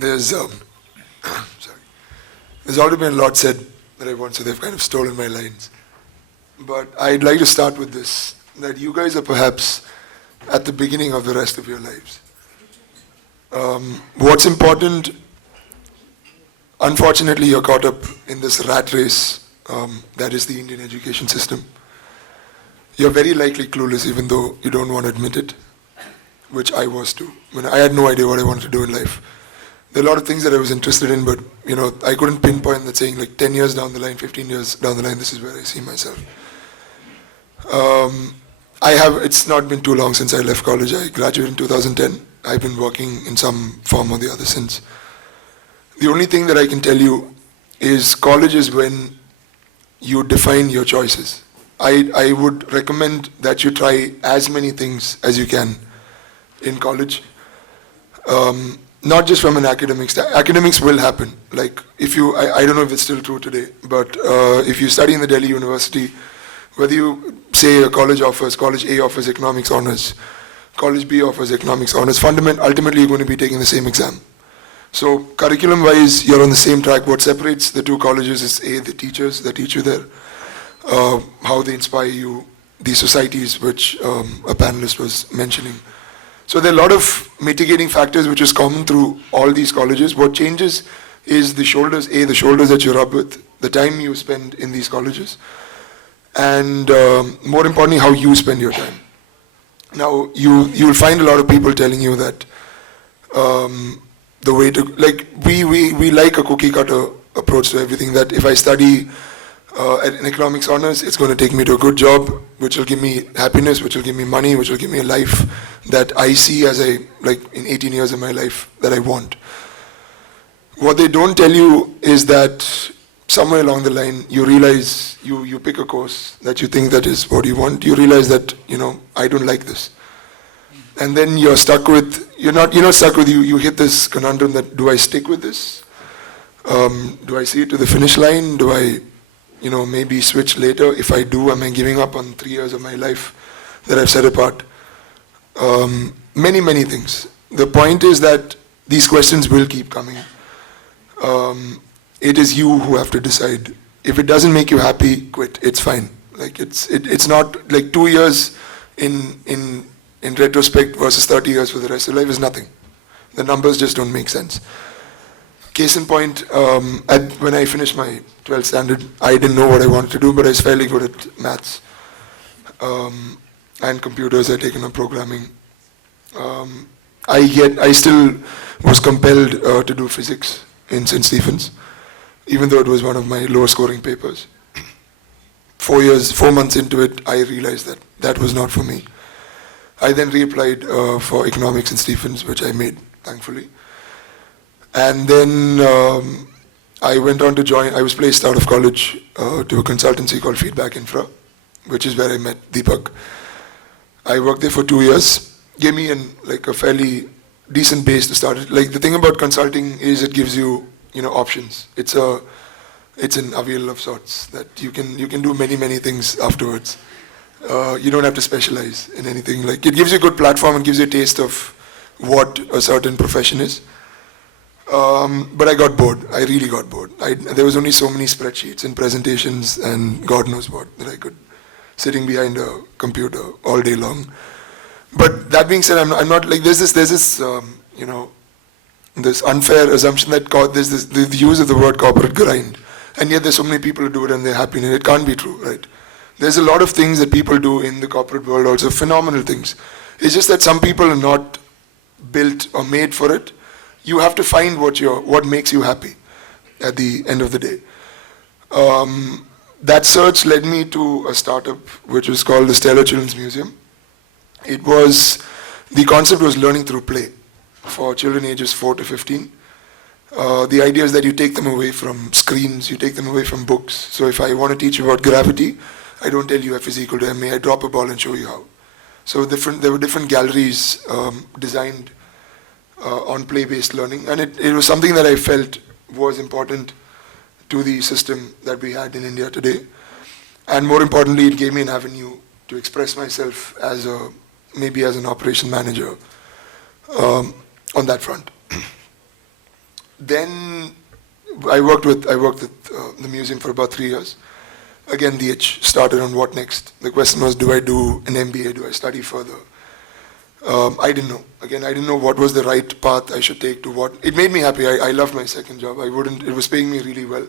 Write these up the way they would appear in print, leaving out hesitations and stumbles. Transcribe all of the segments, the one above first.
There's sorry. There's already been a lot said that I want, so they've kind of stolen my lines. But I'd like to start with this, that you guys are perhaps at the beginning of the rest of your lives. What's important, unfortunately, you're caught up in this rat race that is the Indian education system. You're very likely clueless, even though you don't want to admit it, which I was too. I had no idea what I wanted to do in life. There are a lot of things that I was interested in, but I couldn't pinpoint that, saying like 10 years down the line, 15 years down the line, this is where I see myself. It's not been too long since I left college. I graduated in 2010. I've been working in some form or the other since. The only thing that I can tell you is college is when you define your choices. I would recommend that you try as many things as you can in college. Not just from an academic academics will happen. Like if you, I don't know if it's still true today, but if you study in the Delhi University, whether you say college A offers economics honors, college B offers economics honors, ultimately you're going to be taking the same exam. So curriculum wise, you're on the same track. What separates the two colleges is the teachers that teach you there, how they inspire you, the societies which a panelist was mentioning. So there are a lot of mitigating factors which is common through all these colleges. What changes is the shoulders that you rub with, the time you spend in these colleges, and more importantly, how you spend your time. Now, you'll find a lot of people telling you that the way to, like, we like a cookie cutter approach to everything, that if I study in economics honors, it's going to take me to a good job, which will give me happiness, which will give me money, which will give me a life that I see as in 18 years of my life that I want. What they don't tell you is that somewhere along the line, you realize, you pick a course that you think that is what you want, you realize that, I don't like this. And then you're stuck with, you're not stuck with, you hit this conundrum that, do I stick with this? Do I see it to the finish line? Do I maybe switch later? If I do, am I giving up on 3 years of my life that I've set apart? Many, many things. The point is that these questions will keep coming. It is you who have to decide. If it doesn't make you happy, quit. It's fine. Like it's not like 2 years in retrospect versus 30 years for the rest of life is nothing. The numbers just don't make sense. Case in point, when I finished my 12th standard, I didn't know what I wanted to do, but I was fairly good at maths and computers. I'd taken up programming. I still was compelled to do physics in St. Stephen's, even though it was one of my lower scoring papers. 4 months into it, I realized that that was not for me. I then reapplied for economics in Stephen's, which I made, thankfully. And then I went on to join, I was placed out of college to a consultancy called Feedback Infra, which is where I met Deepak. I worked there for 2 years, gave me a fairly decent base to start it. Like the thing about consulting is it gives you, options. It's an avial of sorts that you can do many, many things afterwards. You don't have to specialize in anything. Like it gives you a good platform and gives you a taste of what a certain profession is. But I got bored. I really got bored. There was only so many spreadsheets and presentations and God knows what that I could, sitting behind a computer all day long. But that being said, I'm not like there's this this unfair assumption that there's the use of the word corporate grind, and yet there's so many people who do it and they're happy. And it can't be true, right? There's a lot of things that people do in the corporate world, also phenomenal things. It's just that some people are not built or made for it. You have to find what makes you happy at the end of the day. That search led me to a startup which was called the Stellar Children's Museum. The concept was learning through play for children ages 4 to 15. The idea is that you take them away from screens, you take them away from books. So if I want to teach you about gravity, I don't tell you F is equal to ma, I drop a ball and show you how. So there were different galleries designed on play-based learning, and it was something that I felt was important to the system that we had in India today. And more importantly, it gave me an avenue to express myself maybe as an operation manager on that front. then I worked with the museum for about 3 years. Again, the itch started on what next. The question was, do I do an MBA? Do I study further? I didn't know. Again, I didn't know what was the right path I should take to what. It made me happy. I loved my second job. It was paying me really well.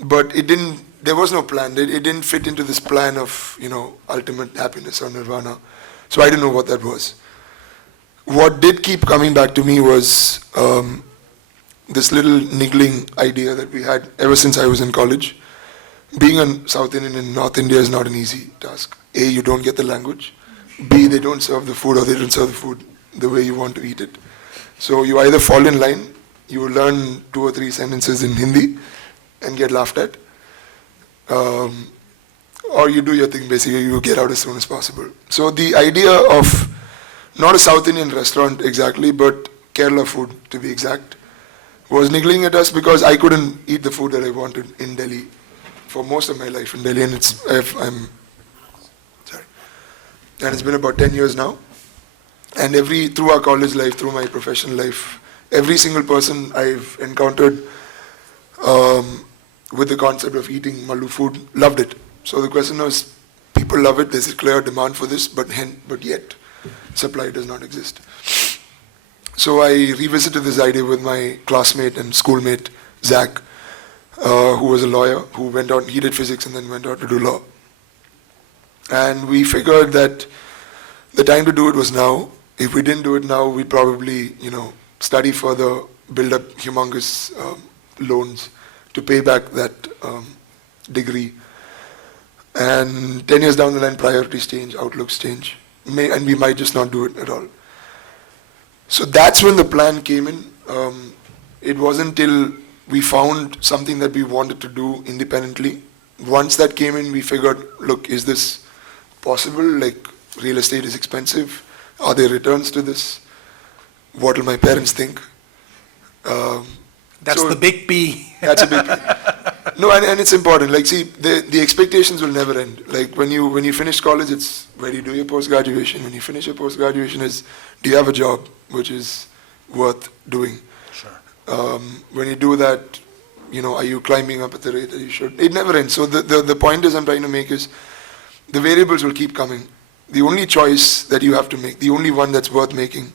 But there was no plan. It didn't fit into this plan of, ultimate happiness or nirvana. So I didn't know what that was. What did keep coming back to me was this little niggling idea that we had ever since I was in college. Being a South Indian in North India is not an easy task. A, you don't get the language. B, they don't serve the food, or they don't serve the food the way you want to eat it. So you either fall in line, you learn 2 or 3 sentences in Hindi and get laughed at, or you do your thing, basically you get out as soon as possible. So the idea of not a South Indian restaurant exactly, but Kerala food to be exact, was niggling at us because I couldn't eat the food that I wanted in Delhi for most of my life in Delhi, and it's been about 10 years now. And through our college life, through my professional life, every single person I've encountered with the concept of eating Mallu food loved it. So the question was, people love it, there's a clear demand for this, but yet supply does not exist. So I revisited this idea with my classmate and schoolmate, Zach, who was a lawyer, he did physics and then went out to do law. And we figured that the time to do it was now. If we didn't do it now, we'd probably, study further, build up humongous loans to pay back that degree. And 10 years down the line, priorities change, outlooks change, and we might just not do it at all. So that's when the plan came in. It wasn't till we found something that we wanted to do independently. Once that came in, we figured, look, is this possible? Like, real estate is expensive. Are there returns to this? What will my parents think? That's the big P. That's a big P. No, and it's important. Like, see, the expectations will never end. Like, when you finish college, it's where do you do your post-graduation? When you finish your post-graduation, do you have a job which is worth doing? Sure. When you do that, are you climbing up at the rate that you should? It never ends. So the point I'm trying to make is, the variables will keep coming. The only choice that you have to make, the only one that's worth making,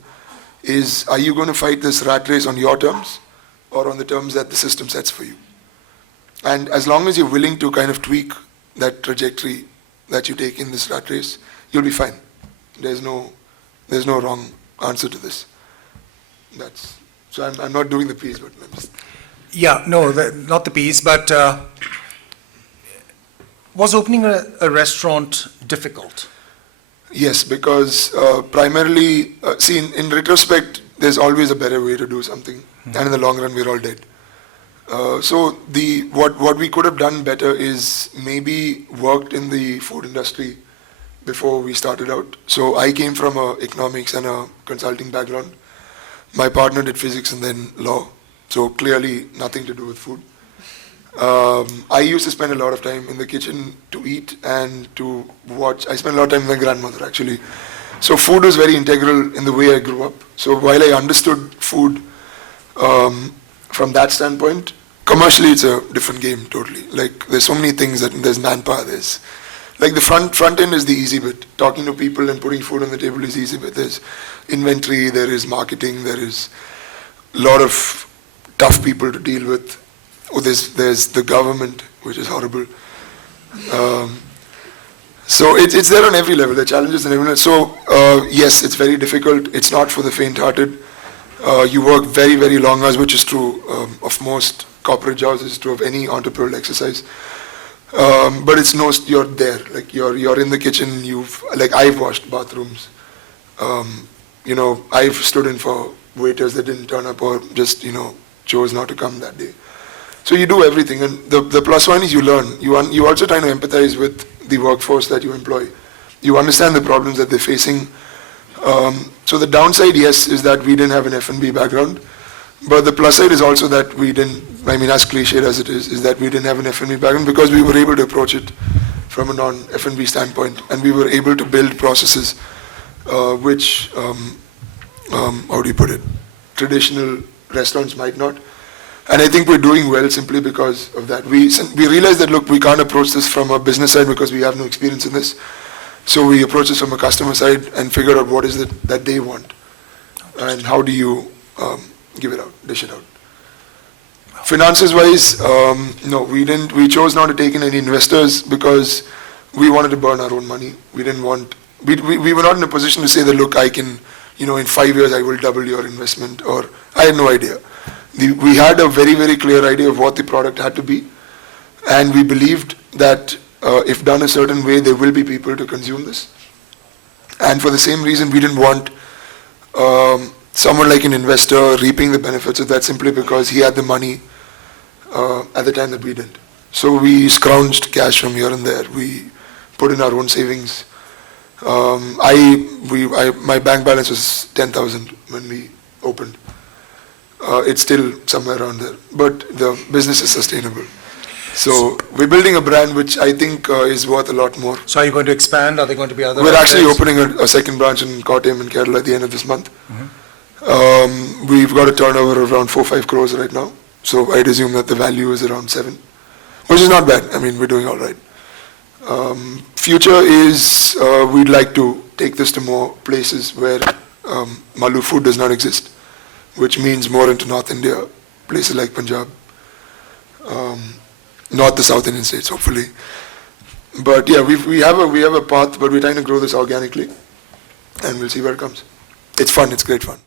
is, are you going to fight this rat race on your terms or on the terms that the system sets for you? And as long as you're willing to kind of tweak that trajectory that you take in this rat race, you'll be fine. There's no wrong answer to this. So I'm not doing the piece, but I'm just... Yeah, no, not the piece, but was opening a restaurant difficult? Yes, because primarily, in retrospect, there's always a better way to do something, and in the long run, we're all dead. So what we could have done better is maybe worked in the food industry before we started out. So I came from economics and a consulting background. My partner did physics and then law, so clearly nothing to do with food. I used to spend a lot of time in the kitchen to eat and to watch. I spent a lot of time with my grandmother, actually. So food was very integral in the way I grew up. So while I understood food from that standpoint, commercially it's a different game totally. Like, there's so many things, there's manpower, there's... Like, the front end is the easy bit. Talking to people and putting food on the table is the easy bit. There's inventory, there is marketing, there is a lot of tough people to deal with. Oh, there's the government, which is horrible. So it's there on every level, the challenges on every level. So yes, it's very difficult. It's not for the faint-hearted. You work very, very long hours, which is true of most corporate jobs, it's true of any entrepreneurial exercise. But you're there, like you're in the kitchen, I've washed bathrooms. I've stood in for waiters that didn't turn up or just, chose not to come that day. So you do everything, and the plus one is you learn. You also try to empathize with the workforce that you employ. You understand the problems that they're facing. So the downside, yes, is that we didn't have an F&B background. But the plus side is also that we didn't, as cliched as it is that we didn't have an F&B background because we were able to approach it from a non-F&B standpoint, and we were able to build processes which, how do you put it, traditional restaurants might not. And I think we're doing well simply because of that. We realized that, look, we can't approach this from a business side because we have no experience in this. So we approach this from a customer side and figure out what is it that they want. And how do you give it out, dish it out. Finances wise, no, we chose not to take in any investors because we wanted to burn our own money. We were not in a position to say that, look, I can, in 5 years I will double your investment, or I had no idea. We had a very, very clear idea of what the product had to be, and we believed that if done a certain way, there will be people to consume this. And for the same reason, we didn't want someone like an investor reaping the benefits of that simply because he had the money at the time that we didn't. So we scrounged cash from here and there. We put in our own savings. My bank balance was 10,000 when we opened. It's still somewhere around there, but the business is sustainable. So we're building a brand which I think is worth a lot more. So are you going to expand? Are there going to be other We're actually outlets? opening a second branch in Kottayam in Kerala at the end of this month. We've got a turnover of around 4-5 crores right now. So I'd assume that the value is around 7, which is not bad. I mean, we're doing all right. Future is we'd like to take this to more places where Malu food does not exist, which means more into North India, places like Punjab, not the South Indian states, hopefully. But yeah, we have a path, but we're trying to grow this organically, and we'll see where it comes. It's fun. It's great fun.